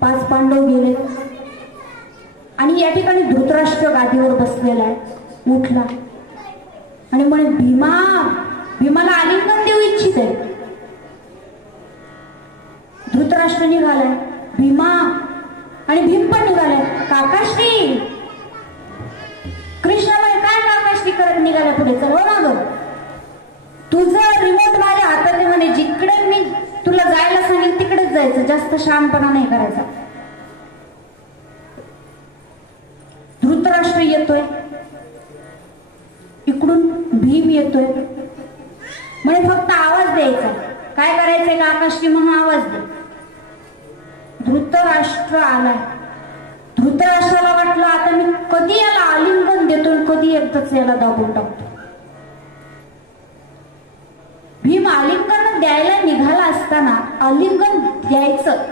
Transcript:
5 पांडव गेले आणि या ठिकाणी धृतराष्ट्र गादीवर बसलेला आहे. उठला आणि म्हणे भीमाला आलिंगन देऊ इच्छित आहे. धृतराष्ट्र निघालाय, भीमा आणि भीम पण निघालाय. काकाश्री कृष्ण म्हणे काय काकाश्री करत निघाला पुढे. चल हो माग, तुझं रिमोट माझ्या हातात आहे म्हणे, जिकडे मी तुला जायला सांगेल तिकडेच जायचं, जास्त शहाणपणा नाही करायचा. धृतराष्ट्र येतोय, इकडून भीम येतोय. म्हणजे फक्त आवाज द्यायचा, काय करायचंय काकाश्री म्हणून आवाज दे. धृतराष्ट्र आलाय. धृतराष्ट्राला वाटलं आता मी कधी याला आलिंगन देतो, कधी एकदाच याला दाबून टाकतो. भीम आलिंगन द्यायला निघाला असताना आलिंगन द्यायचं